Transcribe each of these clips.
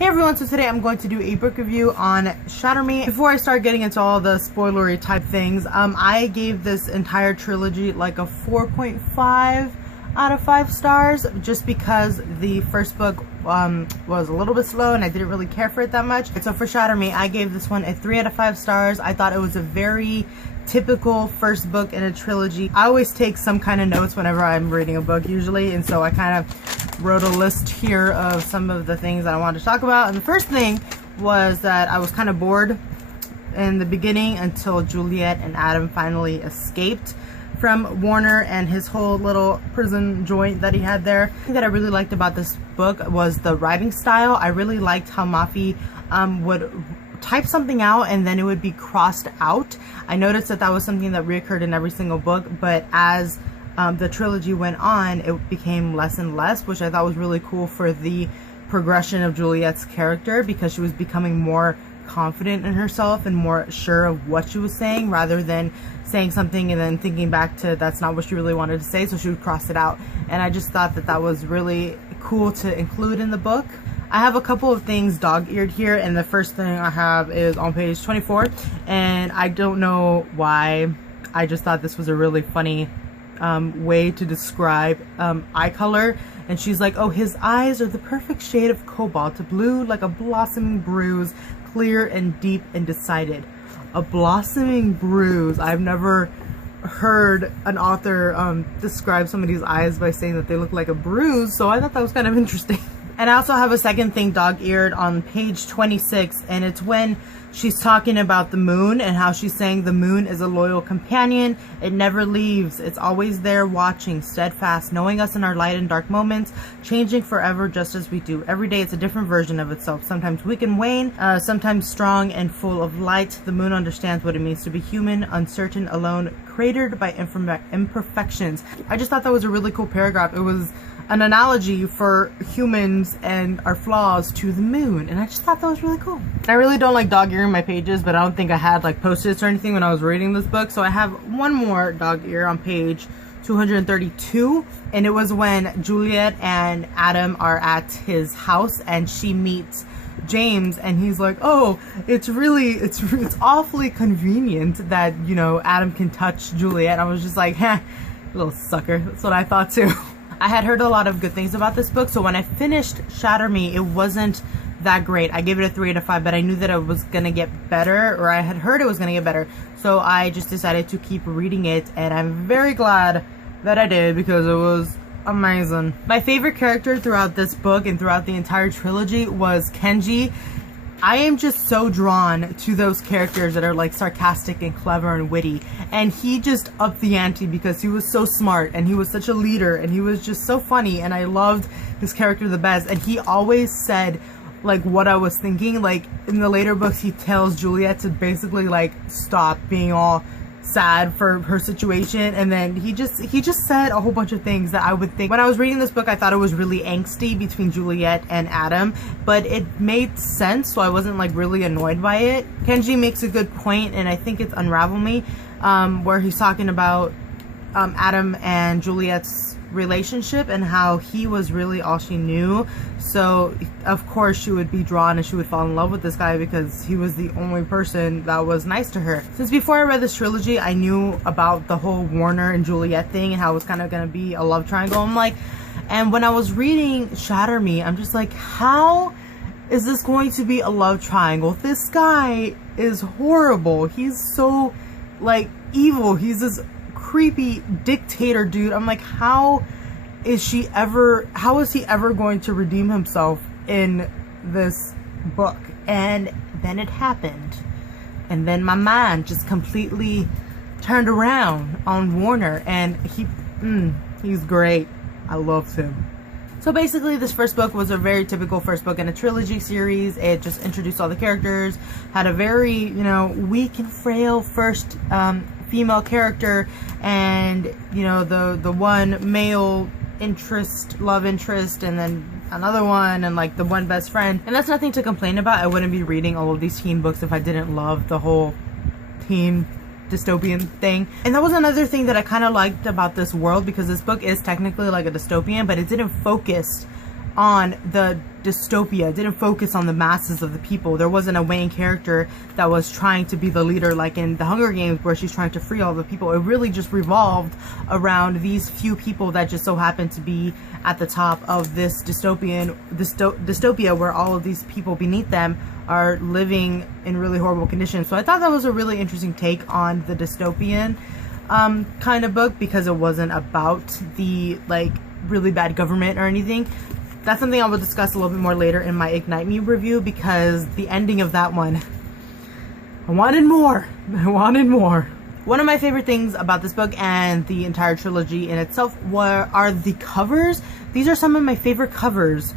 Hey everyone, so today I'm going to do a book review on Shatter Me. Before I start getting into all the spoilery type things, I gave this entire trilogy like a 4.5 out of 5 stars just because the first book was a little bit slow and I didn't really care for it that much. And so for Shatter Me, I gave this one a 3 out of 5 stars. I thought it was a very typical first book in a trilogy. I always take some kind of notes whenever I'm reading a book usually, and so I kind of wrote a list here of some of the things that I wanted to talk about. And the first thing was that I was kind of bored in the beginning until Juliet and Adam finally escaped from Warner and his whole little prison joint that he had there. The thing that I really liked about this book was the writing style. I really liked how Mafi would type something out and then it would be crossed out. I noticed that that was something that reoccurred in every single book, but as the trilogy went on, it became less and less, which I thought was really cool for the progression of Juliet's character, because she was becoming more confident in herself and more sure of what she was saying, rather than saying something and then thinking back to that's not what she really wanted to say, so she would cross it out. And I just thought that that was really cool to include in the book. I have a couple of things dog-eared here, and the first thing I have is on page 24, and I don't know why. I just thought this was a really funny way to describe eye color. And she's like, oh, his eyes are the perfect shade of cobalt blue, like a blossoming bruise, clear and deep and decided. A blossoming bruise. I've never heard an author describe somebody's eyes by saying that they look like a bruise, so I thought that was kind of interesting. And I also have a second thing dog-eared on page 26, and it's when she's talking about the moon and how she's saying the moon is a loyal companion. It never leaves. It's always there watching, steadfast, knowing us in our light and dark moments, changing forever just as we do. Every day it's a different version of itself, sometimes weak and wane, sometimes strong and full of light. The moon understands what it means to be human, uncertain, alone, cratered by imperfections. I just thought that was a really cool paragraph. It was an analogy for humans and our flaws to the moon, and I just thought that was really cool. I really don't like dog-earing my pages, but I don't think I had like post-its or anything when I was reading this book, so I have one more dog-ear on page 232, and it was when Juliet and Adam are at his house and she meets James, and he's like, oh, it's awfully convenient that, you know, Adam can touch Juliet. I was just like, heh, little sucker. That's what I thought too. I had heard a lot of good things about this book, so when I finished Shatter Me, it wasn't that great. I gave it a 3 out of 5, but I knew that it was gonna get better, or I had heard it was gonna get better, so I just decided to keep reading it, and I'm very glad that I did, because it was amazing. My favorite character throughout this book and throughout the entire trilogy was Kenji. I am just so drawn to those characters that are like sarcastic and clever and witty, and he just upped the ante because he was so smart and he was such a leader and he was just so funny, and I loved his character the best. And he always said like what I was thinking. Like in the later books, he tells Juliet to basically like stop being all sad for her situation, and then he just said a whole bunch of things that I would think. When I was reading this book, I thought it was really angsty between Juliet and Adam, but it made sense, so I wasn't like really annoyed by it. Kenji makes a good point, and I think it's Unravel Me, where he's talking about Adam and Juliet's relationship and how he was really all she knew, so of course she would be drawn and she would fall in love with this guy because he was the only person that was nice to her. Since before I read this trilogy, I knew about the whole Warner and Juliet thing and how it was kind of going to be a love triangle. And when I was reading Shatter Me, I'm just like, how is this going to be a love triangle? This guy is horrible. He's so like evil. He's this creepy dictator dude. I'm like, how is he ever going to redeem himself in this book? And then it happened, and then my mind just completely turned around on Warner, and he's great. I loved him. So basically, this first book was a very typical first book in a trilogy series. It just introduced all the characters, had a very, you know, weak and frail first female character, and you know, the one male love interest, and then another one, and like the one best friend. And that's nothing to complain about. I wouldn't be reading all of these teen books if I didn't love the whole teen dystopian thing. And that was another thing that I kind of liked about this world, because this book is technically like a dystopian, but it didn't focus on the dystopia. It didn't focus on the masses of the people. There wasn't a main character that was trying to be the leader like in the Hunger Games where she's trying to free all the people. It really just revolved around these few people that just so happened to be at the top of this dystopia where all of these people beneath them are living in really horrible conditions. So I thought that was a really interesting take on the dystopian kind of book, because it wasn't about the like really bad government or anything. That's something I will discuss a little bit more later in my Ignite Me review, because the ending of that one, I wanted more. I wanted more. One of my favorite things about this book and the entire trilogy in itself are the covers. These are some of my favorite covers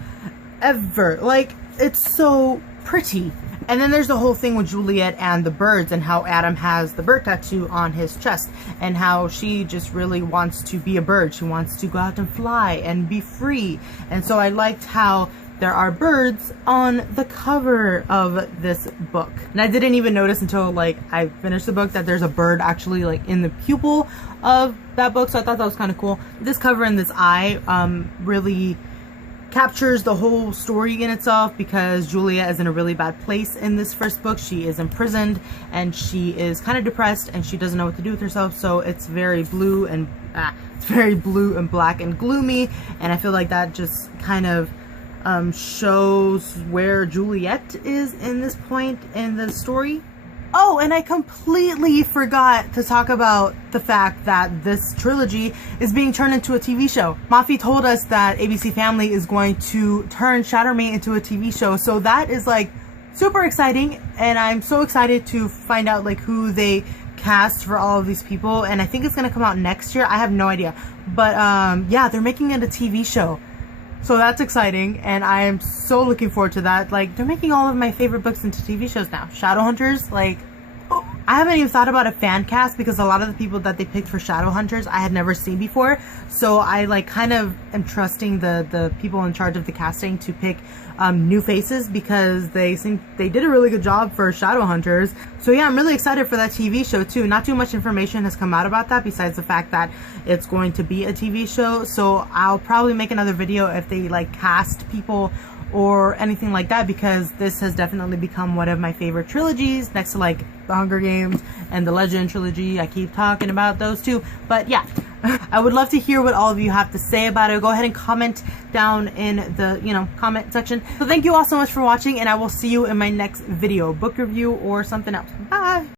ever. Like, it's so pretty. And then there's the whole thing with Juliet and the birds, and how Adam has the bird tattoo on his chest, and how she just really wants to be a bird. She wants to go out and fly and be free. And so I liked how there are birds on the cover of this book. And I didn't even notice until like I finished the book that there's a bird actually like in the pupil of that book. So I thought that was kind of cool. This cover and this eye really captures the whole story in itself, because Julia is in a really bad place in this first book. She is imprisoned and she is kind of depressed and she doesn't know what to do with herself. So it's very blue and black and gloomy, and I feel like that just kind of shows where Juliet is in this point in the story. Oh, and I completely forgot to talk about the fact that this trilogy is being turned into a TV show. Mafi told us that ABC Family is going to turn Shatter Me into a TV show, so that is like super exciting, and I'm so excited to find out like who they cast for all of these people, and I think it's gonna come out next year. I have no idea, but yeah, they're making it a TV show. So that's exciting, and I am so looking forward to that. Like, they're making all of my favorite books into TV shows now. Shadowhunters, like, oh, I haven't even thought about a fan cast, because a lot of the people that they picked for Shadowhunters I had never seen before. So I like kind of am trusting the people in charge of the casting to pick new faces, because they did a really good job for Shadowhunters. So yeah, I'm really excited for that TV show too. Not too much information has come out about that besides the fact that it's going to be a TV show. So I'll probably make another video if they like cast people or anything like that, because this has definitely become one of my favorite trilogies next to like the Hunger Games and the Legend trilogy. I keep talking about those two, but yeah. I would love to hear what all of you have to say about it. Go ahead and comment down in the, comment section. So thank you all so much for watching, and I will see you in my next video, book review or something else. Bye!